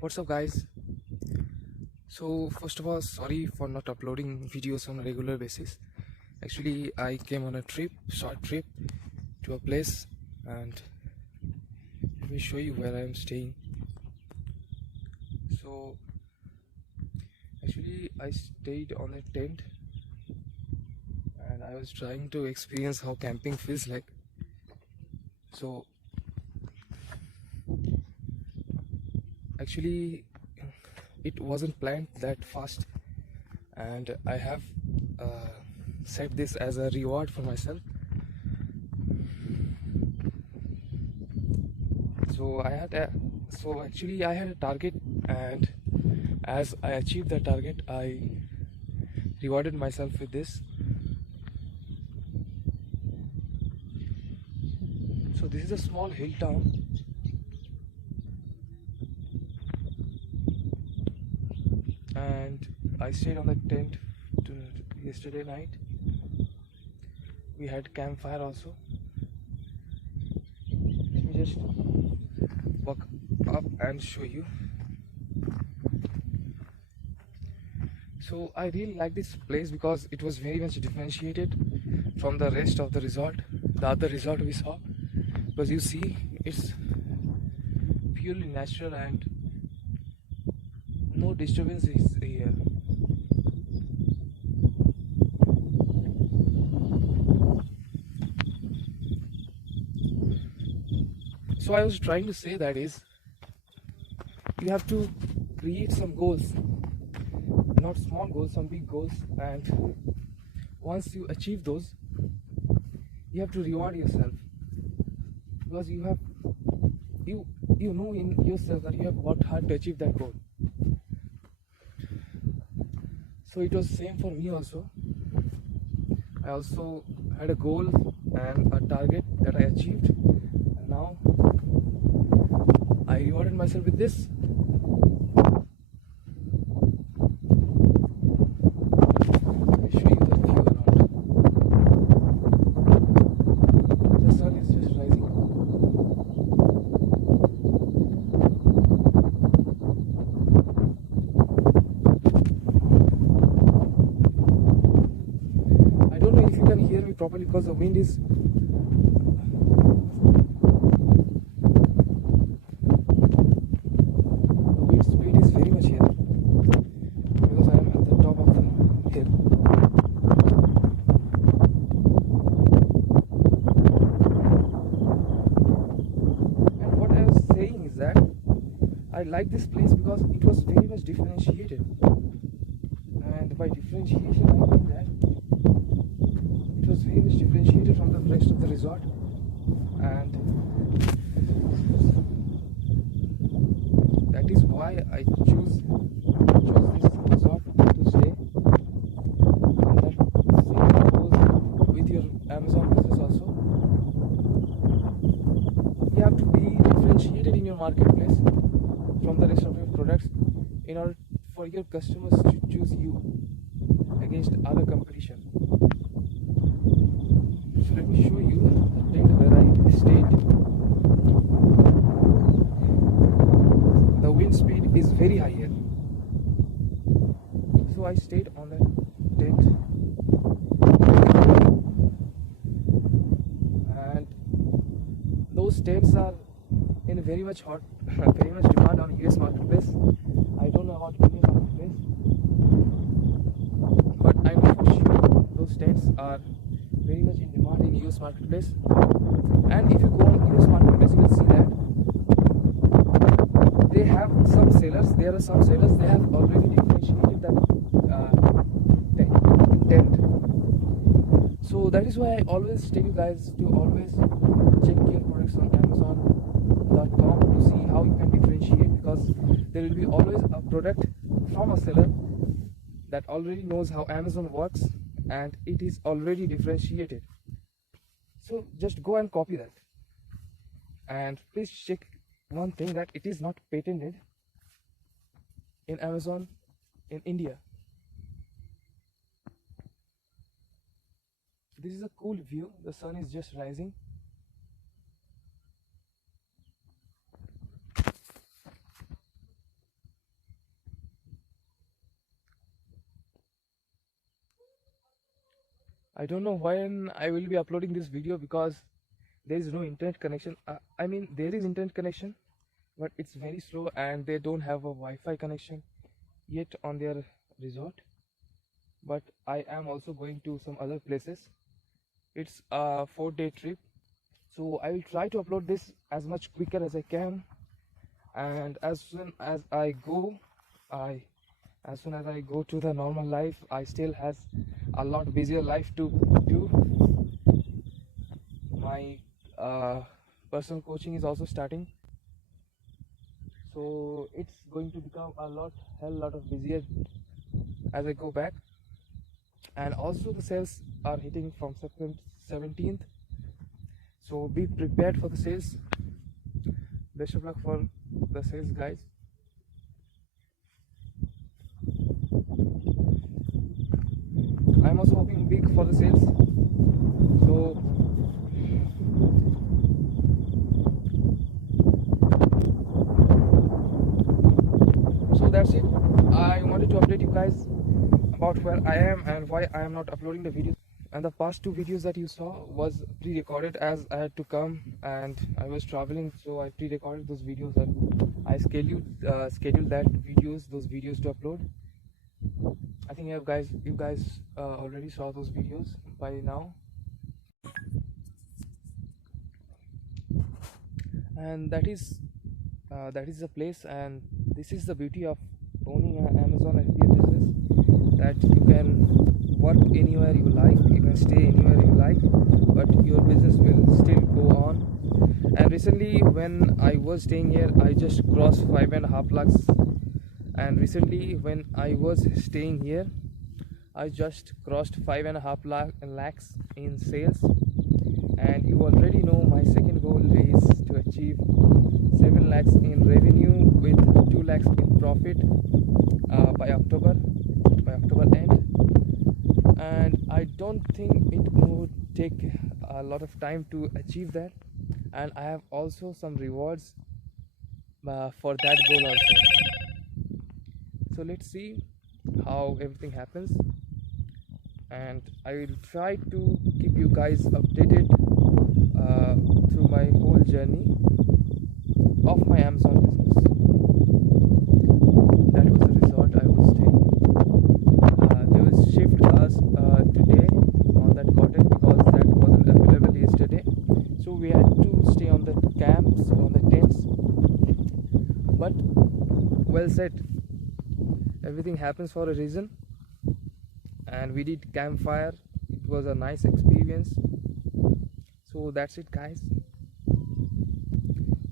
What's up, guys? So first of all, sorry for not uploading videos on a regular basis. Actually, I came on a short trip to a place, and let me show you where I am staying. So actually I stayed on a tent, and I was trying to experience how camping feels like. So actually it wasn't planned that fast, and I have set this as a reward for myself. So actually I had a target, and as I achieved that target, I rewarded myself with this. So this is a small hill town, and I stayed on the tent yesterday night. We had campfire also. Let me just walk up and show you. So I really like this place because it was very much differentiated from the rest of the other resort we saw, because you see it's purely natural and no disturbance is here. So I was trying to say that is, you have to create some goals, not small goals, some big goals, and once you achieve those, you have to reward yourself, because you know in yourself that you have worked hard to achieve that goal. So it was same for me also. I also had a goal and a target that I achieved, and now I rewarded myself with this. Let me show you the view around. The sun is just rising. I don't know if you can hear me properly because the wind is speed is very much here, because I am at the top of the hill. And what I was saying is that I like this place because it was very much differentiated, and by differentiation I mean that it was very much differentiated from the rest of the resort, and that is why I choose this resort to stay. And that same goes with your Amazon business also. You have to be differentiated in your marketplace from the rest of your products in order for your customers to choose you against other competition. So let me show you the tent where I stayed. The wind speed is very high here, so I stayed on the tent, and those tents are in very much very much demand on US marketplace. I don't know about Indian marketplace, but I know for sure those tents are very much in demand in US marketplace. And if you go on US marketplace, you will see that they have some sellers. There are some sellers, they have already differentiated the tent. So that is why I always tell you guys to always check your products on Amazon.com to see how you can differentiate, because there will be always a product from a seller that already knows how Amazon works, and it is already differentiated. So just go and copy that, and please check one thing, that it is not patented in Amazon in India. This is a cool view. The sun is just rising. I don't know when I will be uploading this video because there is no internet connection. I mean, there is internet connection, but it's very slow and they don't have a Wi-Fi connection yet on their resort. But I am also going to some other places. It's a 4-day trip, so I will try to upload this as much quicker as I can. And as soon as I go to the normal life, I still has a lot busier life to do. My personal coaching is also starting, so it's going to become a hell lot of busier as I go back. And also the sales are hitting from September 17th, so be prepared for the sales. Best of luck for the sales, guys. I'm also hoping big for the sales, so that's it. I wanted to update you guys about where I am and why I am not uploading the videos. And the past 2 videos that you saw was pre-recorded, as I had to come and I was traveling, so I pre-recorded those videos and I scheduled those videos to upload. I think you guys already saw those videos by now. And that is the place, and this is the beauty of owning an Amazon FBA business, that you can work anywhere you like, you can stay anywhere you like, but your business will still go on. And recently when I was staying here, I just crossed 5.5 lakhs, and recently when I was staying here, I just crossed 5.5 lakhs in sales. And you already know my second goal is to achieve 7 lakhs in revenue with 2 lakhs in profit by October end. And I don't think it would take a lot of time to achieve that, and I have also some rewards for that goal also. So let's see how everything happens, and I will try to keep you guys updated through my whole journey of my Amazon business. That was the resort I was staying. They will shift us today on that cottage because that wasn't available yesterday, so we had to stay on the camps, on the tents. But well said, everything happens for a reason, and we did campfire. It was a nice experience. So that's it, guys.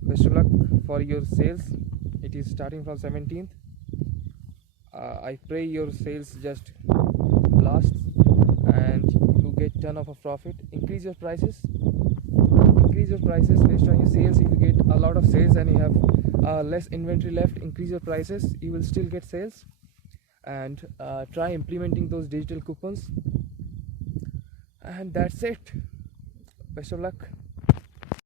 Best of luck for your sales. It is starting from 17th. I pray your sales just blast and you get ton of a profit. Increase your prices based on your sales. If you get a lot of sales and you have less inventory left, increase your prices, you will still get sales. And try implementing those digital coupons, and that's it. Best of luck.